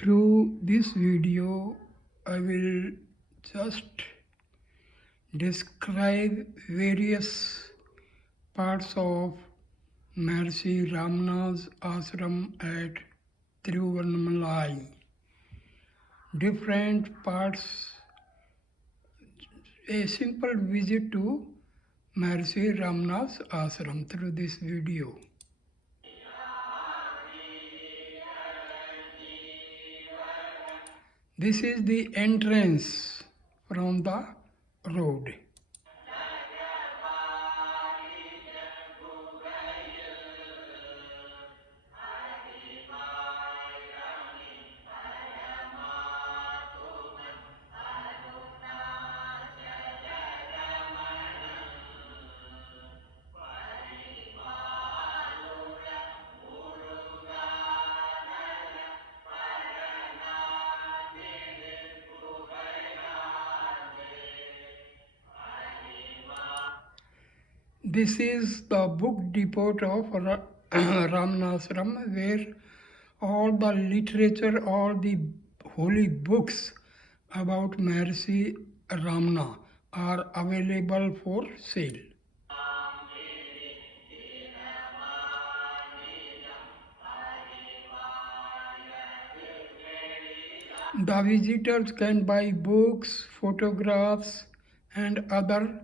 Through this video, I will just describe various parts of Maharishi Ramana's ashram at Tiruvannamalai. Different parts, a simple visit to Maharishi Ramana's ashram through this video. This is the entrance from the road. This is the book depot of Ramanashram, where all the literature, all the holy books about Maharishi Ramana are available for sale. The visitors can buy books, photographs, and other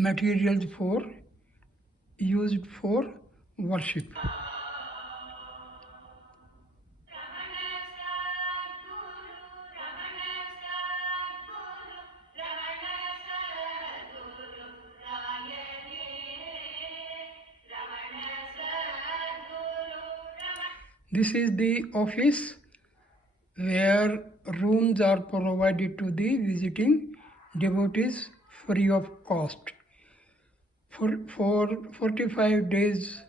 materials used for worship. This is the office where rooms are provided to the visiting devotees free of cost. For 45 days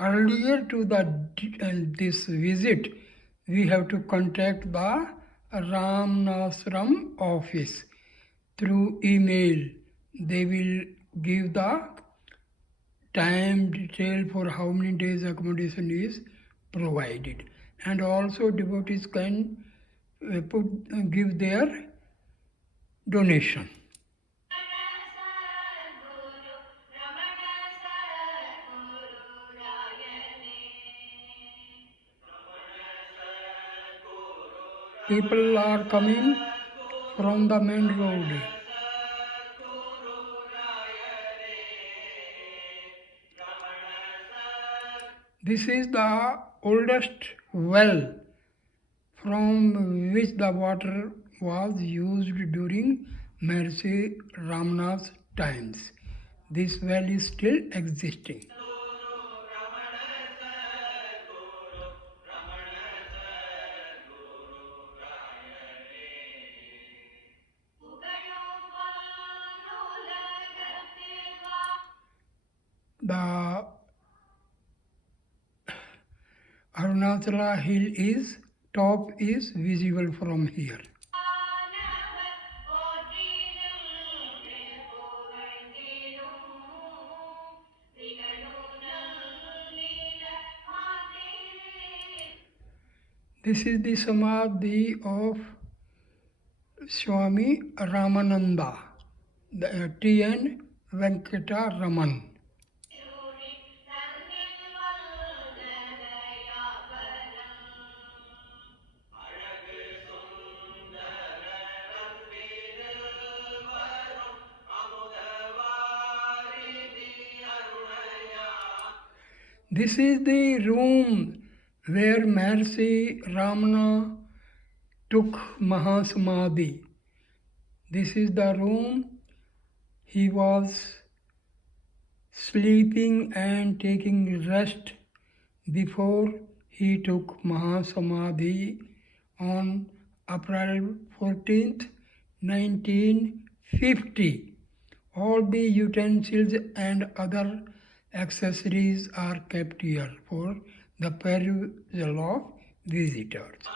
earlier to this visit, we have to contact the Ramanashram office through email. They will give the time detail for how many days accommodation is provided, and also devotees can give their donation. People are coming from the main road. This is the oldest well from which the water was used during Maharishi Ramana's times. This well is still existing. The Arunachala hill top is visible from here. This is the Samadhi of Swami Ramananda, the T.N. Venkata Raman. This is the room where Maharishi Ramana took Mahasamadhi. This is the room he was sleeping and taking rest before he took Mahasamadhi on April 14th, 1950. All the utensils and other accessories are kept here for the perusal of visitors.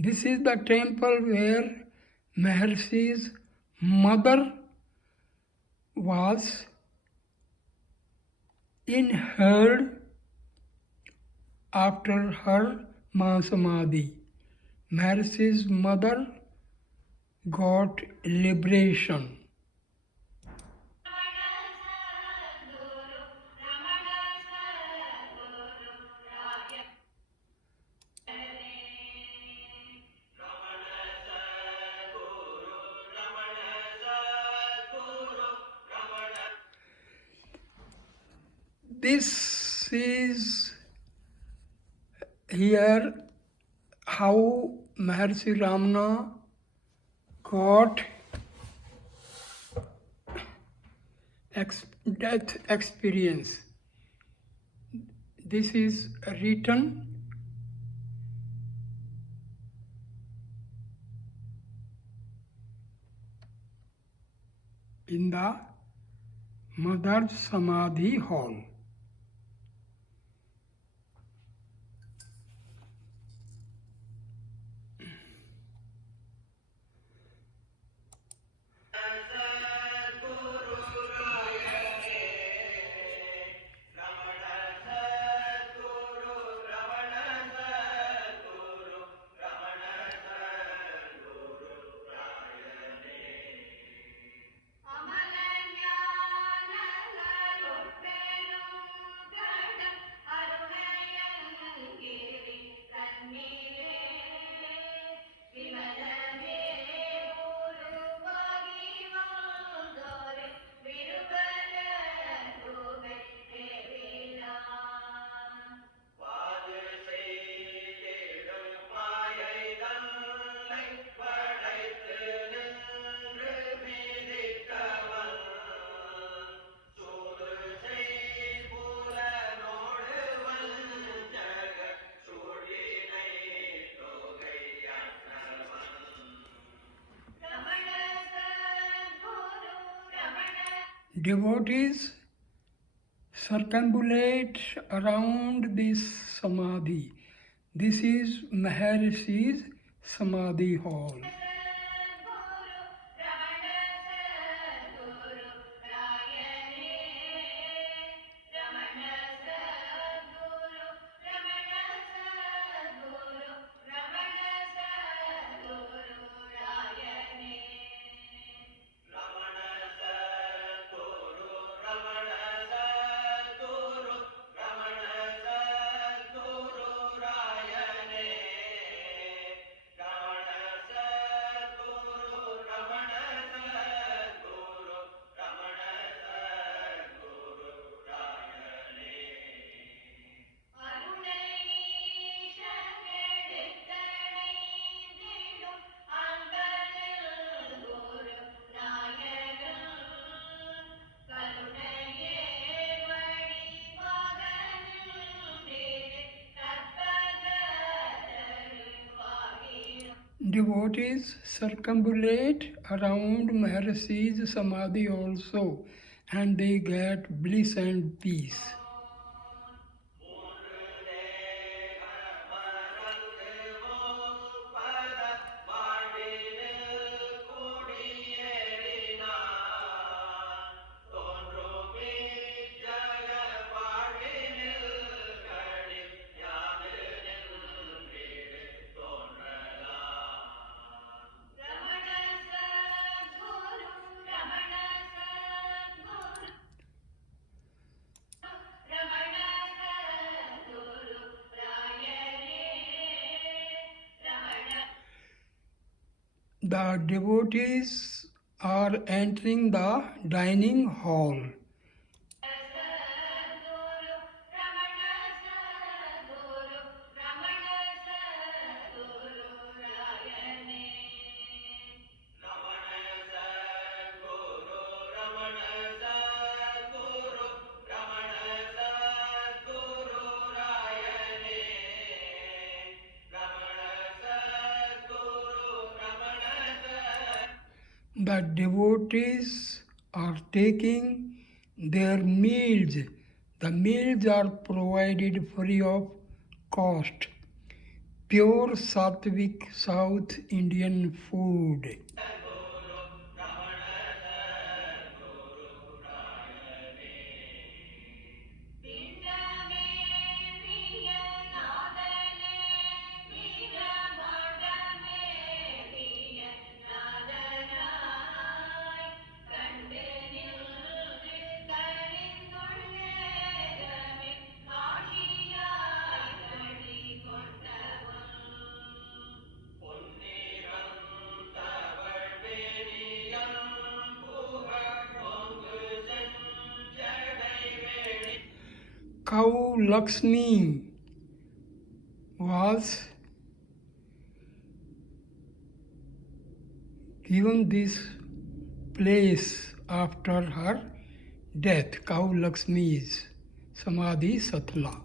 This is the temple where Maharshi's mother was inhered after her Mahasamadhi. Maharshi's mother got liberation. This is here how Maharshi Ramana got death experience. This is written in the Mother Samadhi Hall. Devotees circumambulate around this Samadhi. This is Maharishi's Samadhi Hall. Devotees circumambulate around Maharishi's Samadhi also, and they get bliss and peace. The devotees are entering the dining hall. The devotees are taking their meals. The meals are provided free of cost. pure sattvic South Indian food. Cow Lakshmi was given this place after her death. Cow Lakshmi's Samadhi Satla.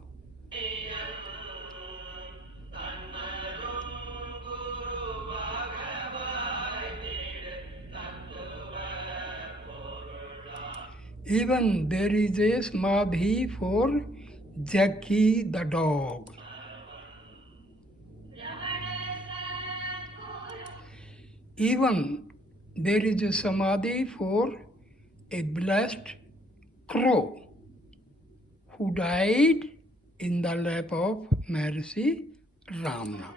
Even there is a Samadhi for Jackie the dog. Even there is a Samadhi for a blessed crow who died in the lap of Maharishi Ramana.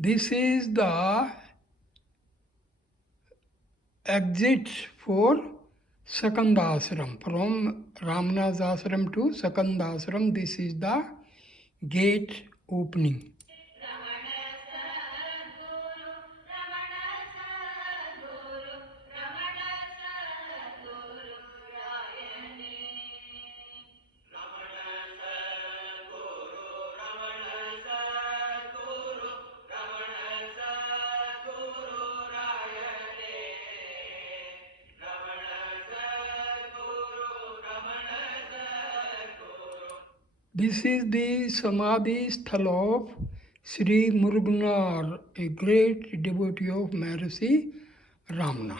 This is the exit for Sakandashram. From Ramana's ashram to Sakandashram, this is the gate opening. This is the Samadhi Sthal of Sri Muruganar, a great devotee of Maharishi Ramana.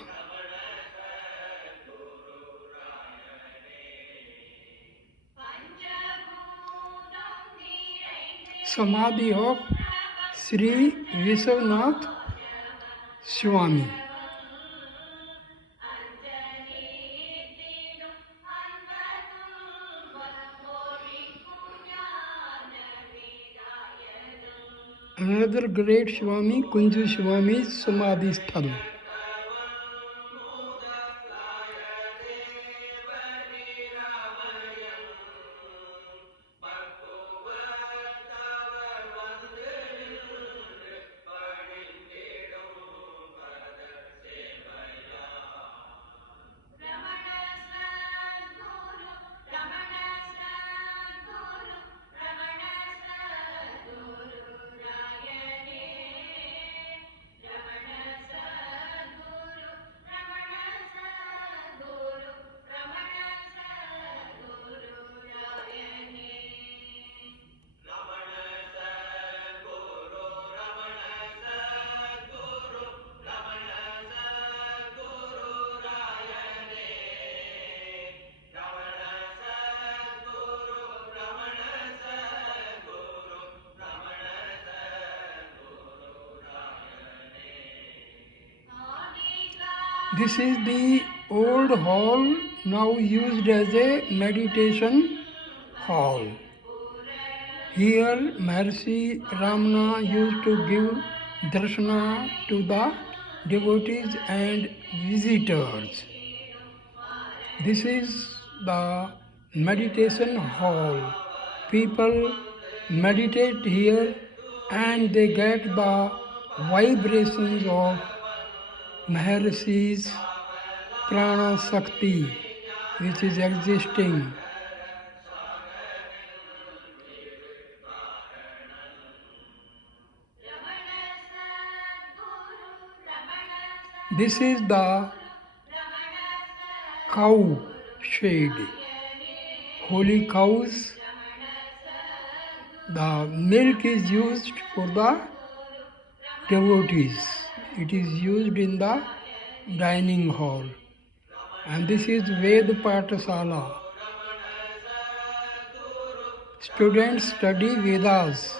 Samadhi of Sri Vishwanath Swami. Another great Swami, Kunju Swami's Samadhi Sthal. This is the old hall now used as a meditation hall. Here Maharishi Ramana used to give darshana to the devotees and visitors. This is the meditation hall. People meditate here and they get the vibrations of Maharishi's prana shakti which is existing. This is the cow shade. Holy cows. The milk is used for the devotees. It is used in the dining hall. And this is Ved Pathshala. Students study Vedas.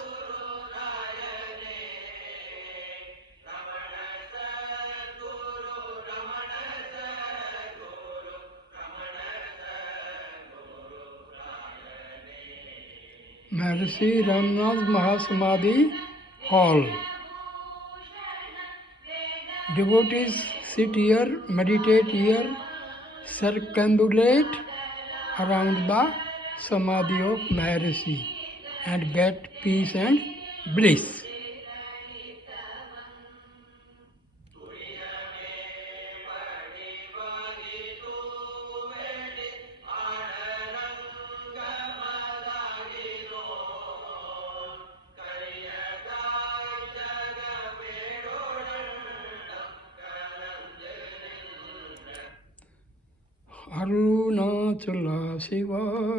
Maharishi Ramna's Mahasamadhi Hall. Devotees sit here, meditate here, circumambulate around the Samadhi of Maharishi and get peace and bliss. Arunachala Shiva.